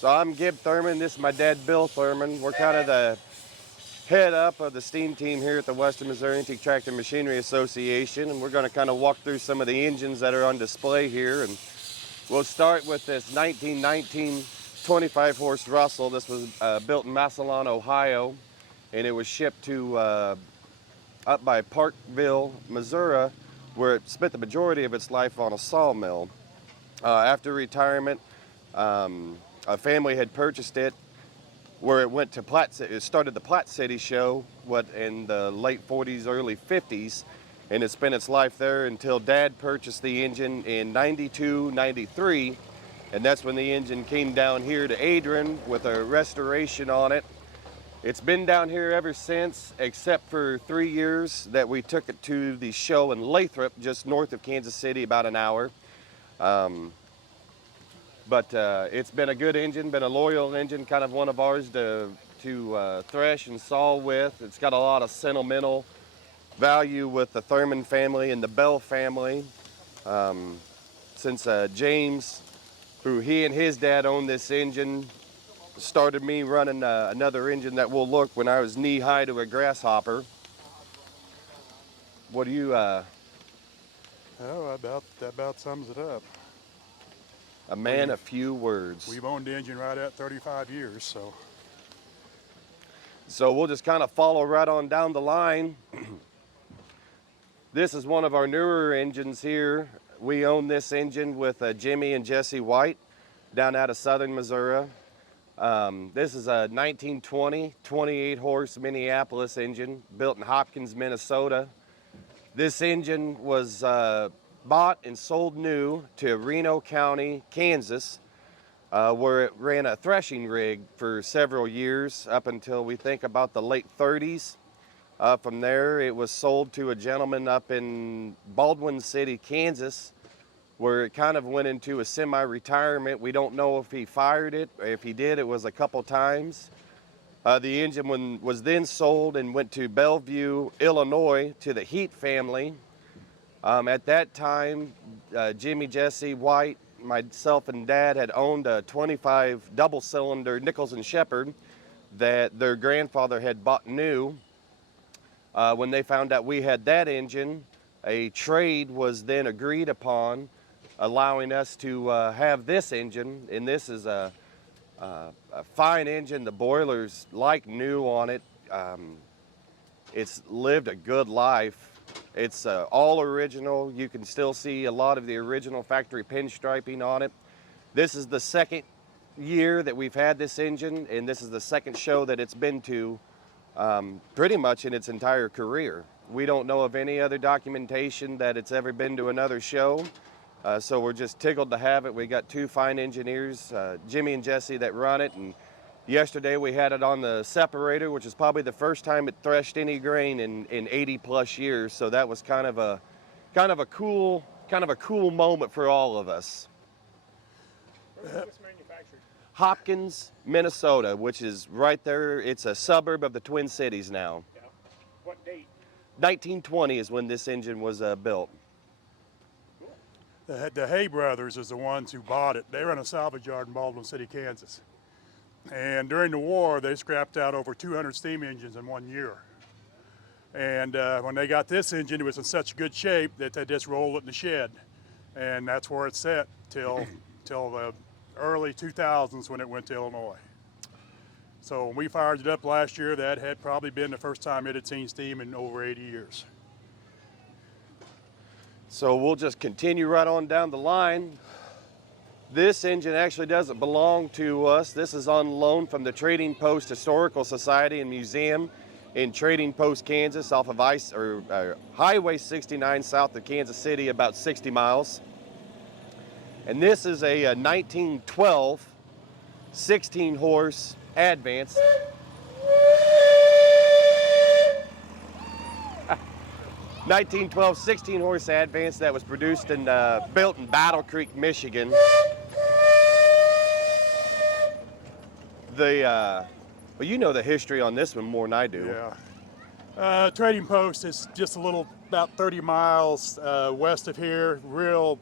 So I'm Gib Thurman. This is my dad, Bill Thurman. We're kind of the head up of the steam team here at the Western Missouri Antique Tractor Machinery Association, and we're going to kind of walk through some of the engines that are on display here. And we'll start with this 1919 25-horse Russell. This was built in Massillon, Ohio, and it was shipped to up by Parkville, Missouri, where it spent the majority of its life on a sawmill. After retirement, a family had purchased it, where it went to it started the Platte City show in the late 40s, early 50s, and it spent its life there until Dad purchased the engine in 92, 93, and that's when the engine came down here to Adrian with a restoration on it. It's been down here ever since, except for 3 years that we took it to the show in Lathrop, just north of Kansas City, about an hour. But it's been a good engine, been a loyal engine, kind of one of ours to thresh and saw with. It's got a lot of sentimental value with the Thurman family and the Bell family. Since James, who he and his dad owned this engine, started me running another engine that will look when I was knee-high to a grasshopper. What do you... Oh, that about sums it up. A man, a few words. We've owned the engine right at 35 years, so. So we'll just kind of follow right on down the line. This is one of our newer engines here. We own this engine with Jimmy and Jesse White down out of southern Missouri. This is a 1920 28-horse Minneapolis engine built in Hopkins, Minnesota. This engine was bought and sold new to Reno County, Kansas, where it ran a threshing rig for several years up until we think about the late 30s. From there, it was sold to a gentleman up in Baldwin City, Kansas, where it kind of went into a semi-retirement. We don't know if he fired it, or if he did, it was a couple times. The engine was then sold and went to Bellevue, Illinois, to the Heat family. At that time, Jimmy, Jesse White, myself, and Dad had owned a 25 double-cylinder Nichols and Shepard that their grandfather had bought new. When they found out we had that engine, a trade was then agreed upon, allowing us to have this engine, and this is a fine engine. The boiler's like new on it. It's lived a good life. It's all original. You can still see a lot of the original factory pinstriping on it. This is the second year that we've had this engine, and this is the second show that it's been to pretty much in its entire career. We don't know of any other documentation that it's ever been to another show, so we're just tickled to have it. We got two fine engineers, Jimmy and Jesse, that run it, and yesterday we had it on the separator, which is probably the first time it threshed any grain in 80 plus years. So that was kind of a cool moment for all of us. Where was this manufactured? Hopkins, Minnesota, which is right there. It's a suburb of the Twin Cities now. Yeah. What date? 1920 is when this engine was built. The Hay brothers is the ones who bought it. They run a salvage yard in Baldwin City, Kansas. And during the war, they scrapped out over 200 steam engines in 1 year. And when they got this engine, it was in such good shape that they just rolled it in the shed. And that's where it's set till the early 2000s when it went to Illinois. So when we fired it up last year, that had probably been the first time it had seen steam in over 80 years. So we'll just continue right on down the line. This engine actually doesn't belong to us. This is on loan from the Trading Post Historical Society and Museum in Trading Post, Kansas, off of Highway 69 south of Kansas City, about 60 miles. And this is a 1912 16-horse Advance. 1912 16-horse Advance that was produced and built in Battle Creek, Michigan. Well, you know the history on this one more than I do. Yeah. Trading Post is just a little, about 30 miles west of here. Real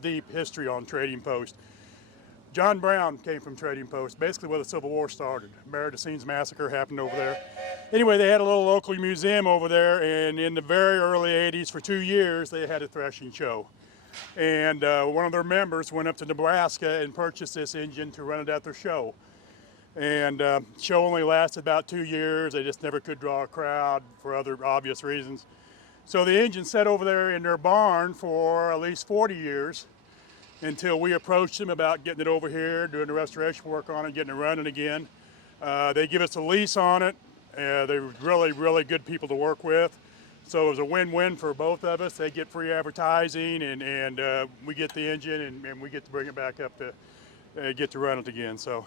deep history on Trading Post. John Brown came from Trading Post, basically where the Civil War started. Maridicines Massacre happened over there. Anyway, they had a little local museum over there, and in the very early 80s, for 2 years, they had a threshing show. And one of their members went up to Nebraska and purchased this engine to run it at their show. And show only lasted about 2 years. They just never could draw a crowd for other obvious reasons. So the engine sat over there in their barn for at least 40 years until we approached them about getting it over here, doing the restoration work on it, getting it running again. They give us a lease on it. They were really, really good people to work with. So it was a win-win for both of us. They get free advertising, and we get the engine, and we get to bring it back up to get to run it again. So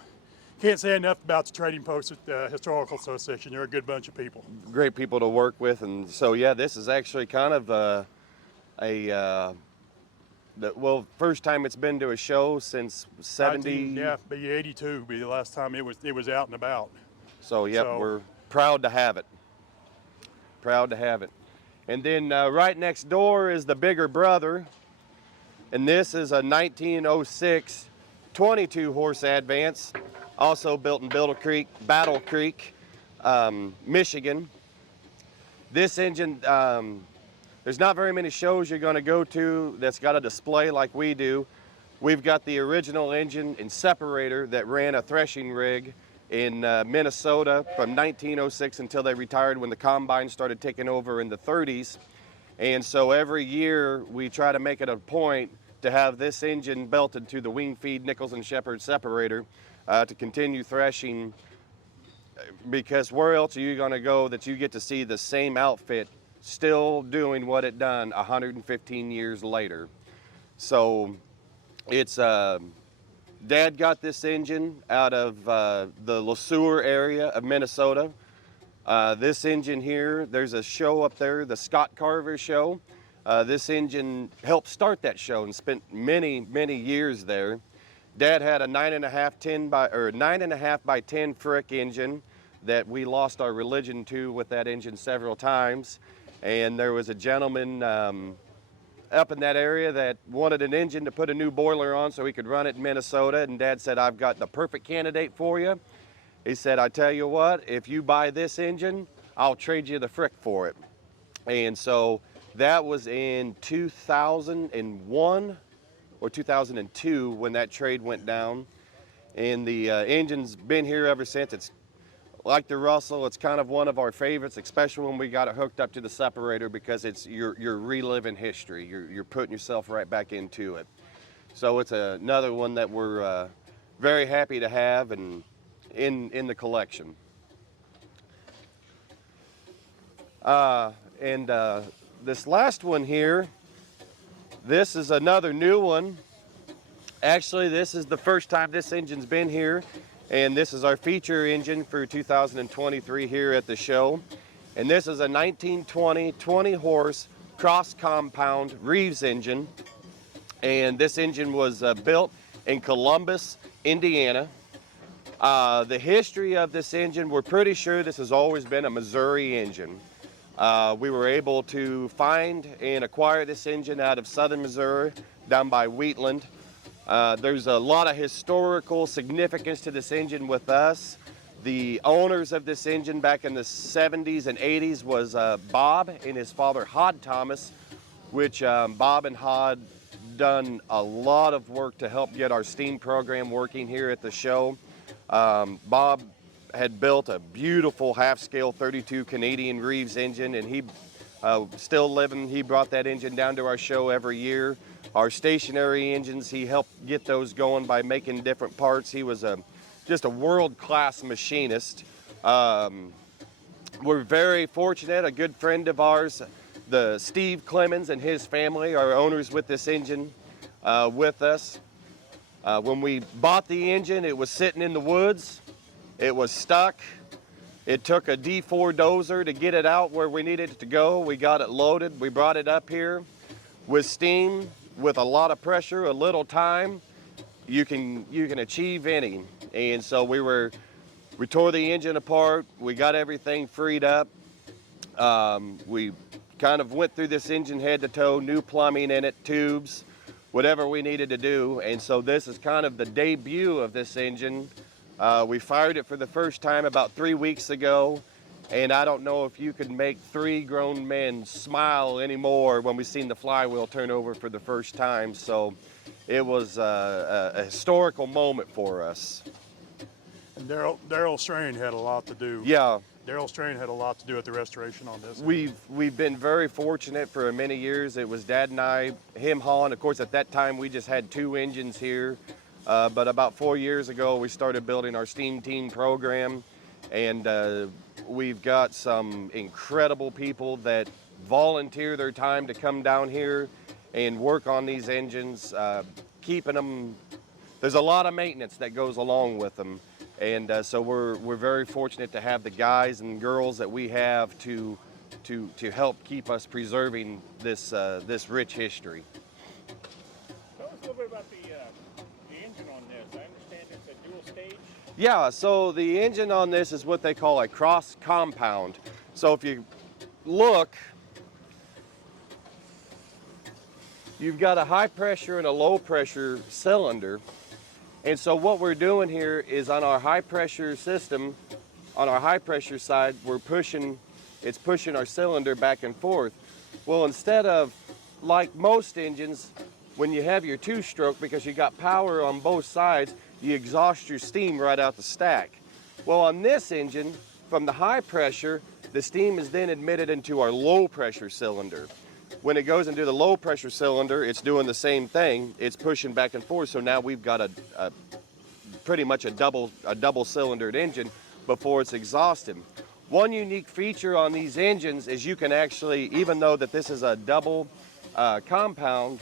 can't say enough about the Trading Post Historical Association. They're a good bunch of people. Great people to work with, and so yeah, this is actually kind of first time it's been to a show since 70. Yeah, be 82 be the last time it was out and about. So yep, we're proud to have it. Proud to have it. And then right next door is the bigger brother, and this is a 1906 22 horse Advance, also built in Battle Creek, Michigan. This engine, there's not very many shows you're going to go to that's got a display like we do. We've got the original engine and separator that ran a threshing rig in Minnesota from 1906 until they retired when the combine started taking over in the 30s. And so every year we try to make it a point to have this engine belted to the wing feed Nichols and Shepard separator to continue threshing, because where else are you going to go that you get to see the same outfit still doing what it done 115 years later? So it's Dad got this engine out of the Le Sueur area of Minnesota. This engine here, there's a show up there, the Scott Carver show. This engine helped start that show and spent many, many years there. Dad had a 9.5 by 10 Frick engine that we lost our religion to with that engine several times. And there was a gentleman up in that area that wanted an engine to put a new boiler on so he could run it in Minnesota. And Dad said, I've got the perfect candidate for you. He said, I tell you what, if you buy this engine, I'll trade you the Frick for it. And so that was in 2001 or 2002 when that trade went down. And the engine's been here ever since. It's like the Russell, it's kind of one of our favorites, especially when we got it hooked up to the separator, because you're reliving history. You're putting yourself right back into it. So it's another one that we're very happy to have and in the collection. This last one here, this is another new one. Actually, this is the first time this engine's been here, and this is our feature engine for 2023 here at the show. And this is a 1920 20 horse cross compound Reeves engine, and this engine was built in Columbus, Indiana. The history of this engine, we're pretty sure this has always been a Missouri engine. We were able to find and acquire this engine out of southern Missouri, down by Wheatland. There's a lot of historical significance to this engine with us. The owners of this engine back in the 70s and 80s was Bob and his father Hod Thomas, which Bob and Hod done a lot of work to help get our steam program working here at the show. Bob had built a beautiful half-scale 32 Canadian Reeves engine, and he still living. He brought that engine down to our show every year. Our stationary engines, he helped get those going by making different parts. He was just a world-class machinist. We're very fortunate. A good friend of ours, the Steve Clemens and his family, are owners with this engine with us. When we bought the engine, it was sitting in the woods. It was stuck. It took a D4 dozer to get it out where we needed it to go. We got it loaded. We brought it up here with steam, with a lot of pressure, a little time. You can achieve any. And so we tore the engine apart. We got everything freed up. We kind of went through this engine head to toe, new plumbing in it, tubes. whatever we needed to do. And so this is kind of the debut of this engine. We fired it for the first time about 3 weeks ago. And I don't know if you could make 3 grown men smile anymore when we seen the flywheel turn over for the first time. So it was a historical moment for us. And Daryl Strain had a lot to do. Yeah, Daryl Strain had a lot to do with the restoration on this. we've been very fortunate for many years. It was Dad and I, him hauling. Of course, at that time we just had 2 engines here. But about 4 years ago, we started building our Steam Team program, and we've got some incredible people that volunteer their time to come down here and work on these engines, keeping them. There's a lot of maintenance that goes along with them, and so we're very fortunate to have the guys and girls that we have to help keep us preserving this this rich history. Tell us a little bit about the engine on this. I understand it's a dual stage. Yeah, so the engine on this is what they call a cross compound. So if you look, you've got a high pressure and a low pressure cylinder. And so what we're doing here is on our high pressure system, on our high pressure side, it's pushing our cylinder back and forth. Well, instead of, like most engines, when you have your 2-stroke, because you got power on both sides, you exhaust your steam right out the stack. Well, on this engine, from the high pressure, the steam is then admitted into our low pressure cylinder. When it goes into the low pressure cylinder, it's doing the same thing. It's pushing back and forth. So now we've got a pretty much a double cylindered engine before it's exhausting. One unique feature on these engines is you can actually, even though that this is a double compound,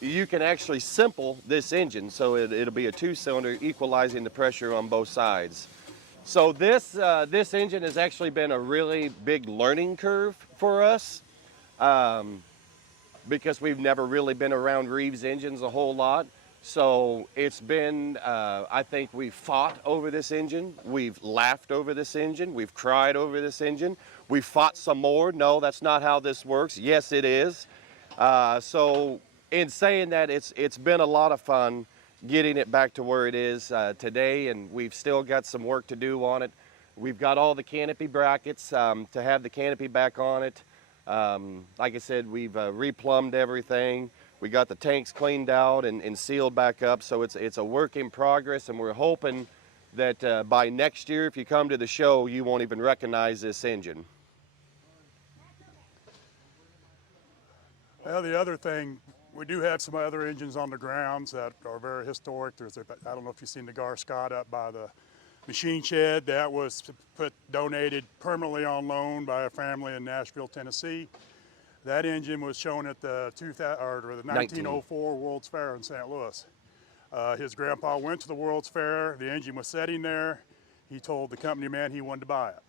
you can actually simple this engine, so it'll be a 2-cylinder, equalizing the pressure on both sides. So this engine has actually been a really big learning curve for us, because we've never really been around Reeves engines a whole lot. So it's been, I think we've fought over this engine, we've laughed over this engine, we've cried over this engine, we've fought some more. No, that's not how this works. Yes, it is. So in saying that, it's been a lot of fun getting it back to where it is today, and we've still got some work to do on it. We've got all the canopy brackets to have the canopy back on it. Like I said, we've replumbed everything. We got the tanks cleaned out and sealed back up, so it's a work in progress, and we're hoping that by next year, if you come to the show, you won't even recognize this engine. Well, the other thing, we do have some other engines on the grounds that are very historic. I don't know if you've seen the Gar Scott up by the machine shed. That was donated permanently on loan by a family in Nashville, Tennessee. That engine was shown at the 1904 World's Fair in St. Louis. His grandpa went to the World's Fair. The engine was sitting there. He told the company man he wanted to buy it.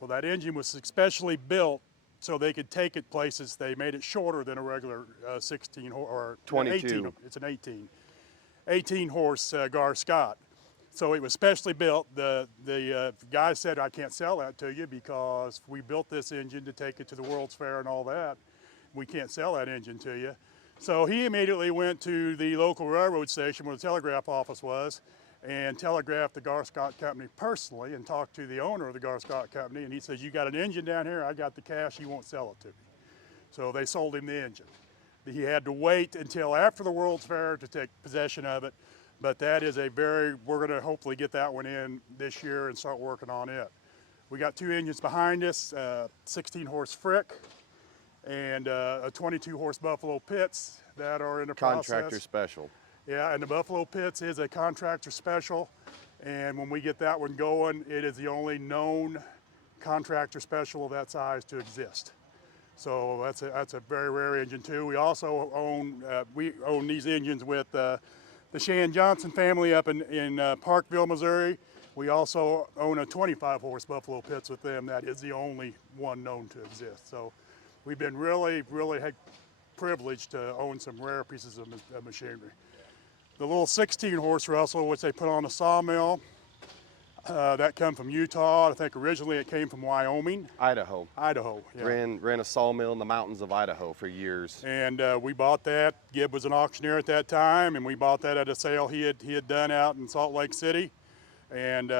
Well, that engine was especially built so they could take it places. They made it shorter than a regular 16 or 22. 18. It's an 18 horse Gar Scott. So it was specially built. The guy said, I can't sell that to you because we built this engine to take it to the World's Fair and all that. We can't sell that engine to you. So he immediately went to the local railroad station where the telegraph office was and telegraphed the Gar Scott Company personally and talked to the owner of the Gar Scott Company, and he says, you got an engine down here, I got the cash, he won't sell it to me. So they sold him the engine. He had to wait until after the World's Fair to take possession of it, but that is we're gonna hopefully get that one in this year and start working on it. We got 2 engines behind us, 16 horse Frick and a 22 horse Buffalo Pitts that are in the process. Contractor special. Yeah, and the Buffalo Pitts is a contractor special, and when we get that one going, it is the only known contractor special of that size to exist. So that's a very rare engine too. We also own these engines with the Shan Johnson family up in Parkville, Missouri. We also own a 25 horse Buffalo Pitts with them. That is the only one known to exist. So we've been really privileged to own some rare pieces of machinery. The little 16 horse Russell, which they put on a sawmill, That come from Utah. I think originally it came from Wyoming, Idaho. Idaho. Yeah. Ran a sawmill in the mountains of Idaho for years. And we bought that. Gibb was an auctioneer at that time, and we bought that at a sale he had done out in Salt Lake City. And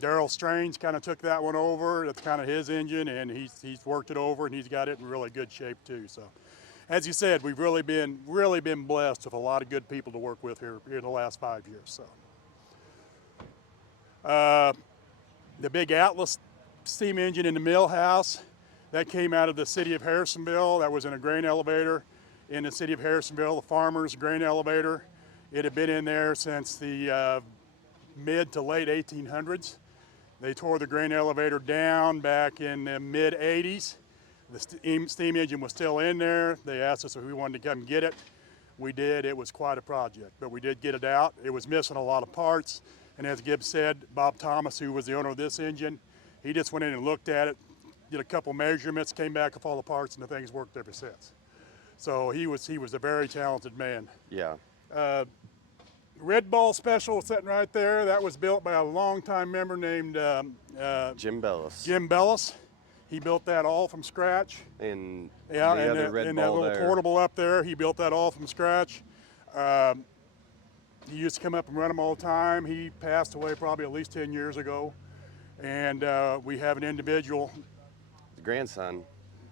Daryl Strange kind of took that one over. That's kind of his engine, and he's worked it over, and he's got it in really good shape too. So, as you said, we've really been blessed with a lot of good people to work with here in the last 5 years. So. The big Atlas steam engine in the mill house, that came out of the city of Harrisonville. That was in a grain elevator in the city of Harrisonville, the farmer's grain elevator. It had been in there since the mid to late 1800s. They tore the grain elevator down back in the mid 80s. The steam engine was still in there. They asked us if we wanted to come get it. We did. It was quite a project, but we did get it out. It was missing a lot of parts. And as Gibb said, Bob Thomas, who was the owner of this engine, he just went in and looked at it, did a couple measurements, came back with all the parts, and the thing's worked ever since. So he was a very talented man. Yeah. Red Ball Special sitting right there. That was built by a longtime member named Jim Bellis. Jim Bellis. He built that all from scratch. And Yeah, the other Red and Ball that little there. portable up there, he built that all from scratch. He used to come up and run them all the time. He passed away probably at least 10 years ago. And we have an individual. The grandson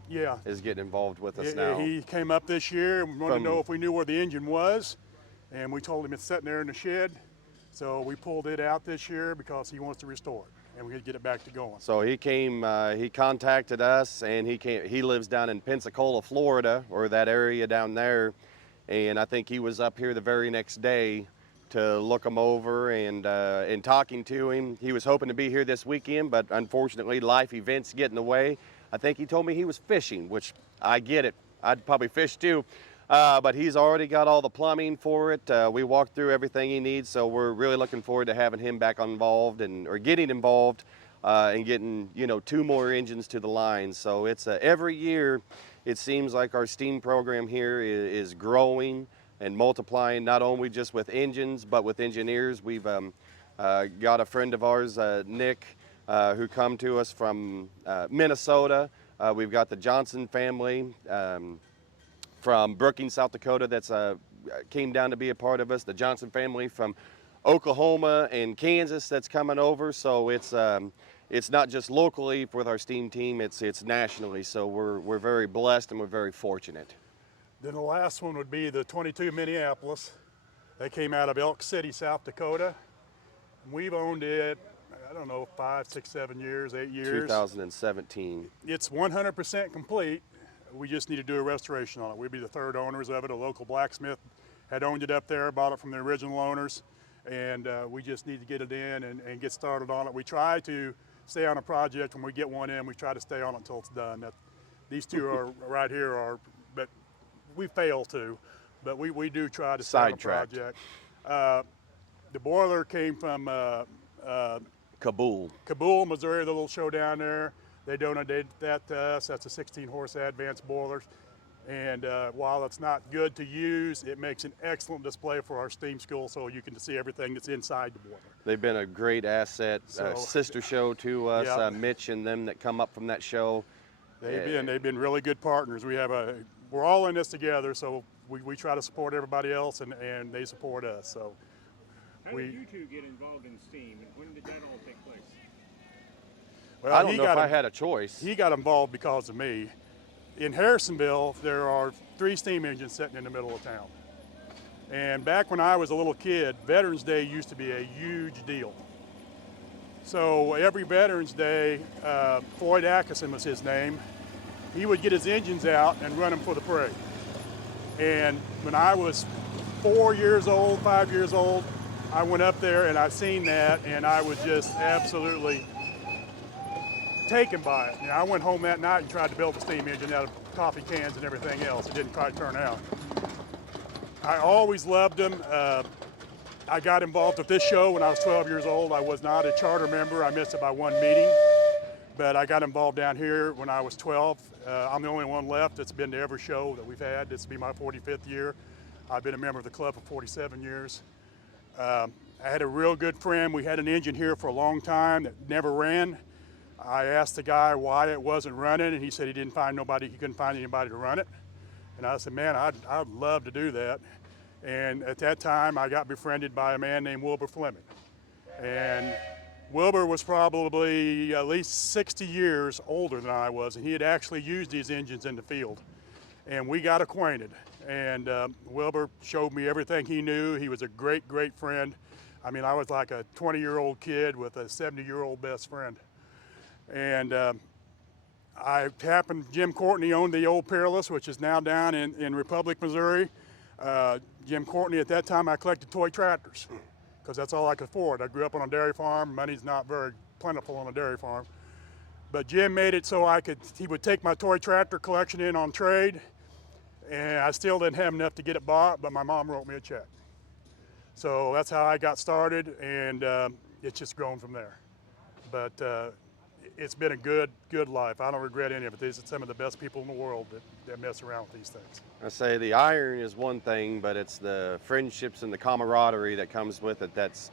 Yeah. is getting involved with us now. He came up this year and wanted to From- know if we knew where the engine was. And we told him it's sitting there in the shed. So we pulled it out this year because he wants to restore it. And we could get it back to going. So he came, he contacted us, and he lives down in Pensacola, Florida, or that area down there. And I think he was up here the very next day to look him over, and in talking to him, he was hoping to be here this weekend, but unfortunately life events get in the way. I think he told me he was fishing, which I get it. I'd probably fish too. But he's already got all the plumbing for it. We walked through everything he needs, so we're really looking forward to having him back involved or getting involved and getting 2 more engines to the line. So it's every year it seems like our STEAM program here is growing and multiplying, not only just with engines but with engineers. We've got a friend of ours, Nick, who come to us from Minnesota. We've got the Johnson family from Brookings, South Dakota, that's came down to be a part of us. The Johnson family from Oklahoma and Kansas that's coming over. So it's not just locally with our STEAM team; it's nationally. So we're very blessed and we're very fortunate. Then the last one would be the 22 Minneapolis. They came out of Elk City, South Dakota. We've owned it, I don't know, 5, 6, 7 years, 8 years. 2017. It's 100% complete. We just need to do a restoration on it. We'd be the third owners of it. A local blacksmith had owned it up there, bought it from the original owners, and we just need to get it in and get started on it. We try to stay on a project. When we get one in, we try to stay on it until it's done. These two are right here but we fail to, but we do try to stay on a Sidetracked. project. The boiler came from Kabul. Kabul, Missouri, the little show down there. They donated that to us. That's a 16-horse advanced boiler. And while it's not good to use, it makes an excellent display for our steam school, so you can see everything that's inside the boiler. They've been a great asset, sister show to us. Yeah. Mitch and them that come up from that show. They've been really good partners. We're all in this together, so we try to support everybody else, and they support us. So How did you two get involved in STEAM, and when did that all take place? well, I don't know if I had a choice. He got involved because of me. In Harrisonville, there are 3 steam engines sitting in the middle of town. And back when I was a little kid, Veterans Day used to be a huge deal. So every Veterans Day, Floyd Atkinson was his name, he would get his engines out and run them for the parade. And when I was 4 years old, 5 years old, I went up there and I seen that, and I was just absolutely taken by it. I went home that night and tried to build a steam engine out of coffee cans and everything else. It didn't quite turn out. I always loved them. I got involved with this show when I was 12 years old. I was not a charter member. I missed it by 1 meeting. But I got involved down here when I was 12. I'm the only one left that's been to every show that we've had. This will be my 45th year. I've been a member of the club for 47 years. I had a real good friend. We had an engine here for a long time that never ran. I asked the guy why it wasn't running, and he said he couldn't find anybody to run it. And I said, man, I'd love to do that. And at that time, I got befriended by a man named Wilbur Fleming. And Wilbur was probably at least 60 years older than I was, and he had actually used these engines in the field. And we got acquainted. And Wilbur showed me everything he knew. He was a great, great friend. I mean, I was like a 20-year-old kid with a 70-year-old best friend. And Jim Courtney owned the old Peerless, which is now down in Republic, Missouri. Jim Courtney, at that time, I collected toy tractors because that's all I could afford. I grew up on a dairy farm. Money's not very plentiful on a dairy farm. But Jim made it so he would take my toy tractor collection in on trade, and I still didn't have enough to get it bought, but my mom wrote me a check. So that's how I got started, and it's just grown from there. But it's been a good life. I don't regret any of it. These are some of the best people in the world that mess around with these things. I say the iron is one thing, but it's the friendships and the camaraderie that comes with it. That's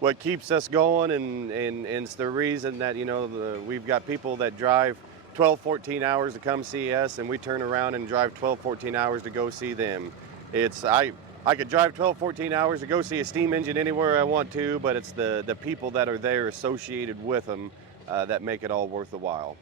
what keeps us going, and it's the reason that, you know, we've got people that drive 12, 14 hours to come see us, and we turn around and drive 12, 14 hours to go see them. I could drive 12, 14 hours to go see a steam engine anywhere I want to, but it's the people that are there associated with them that make it all worth the while.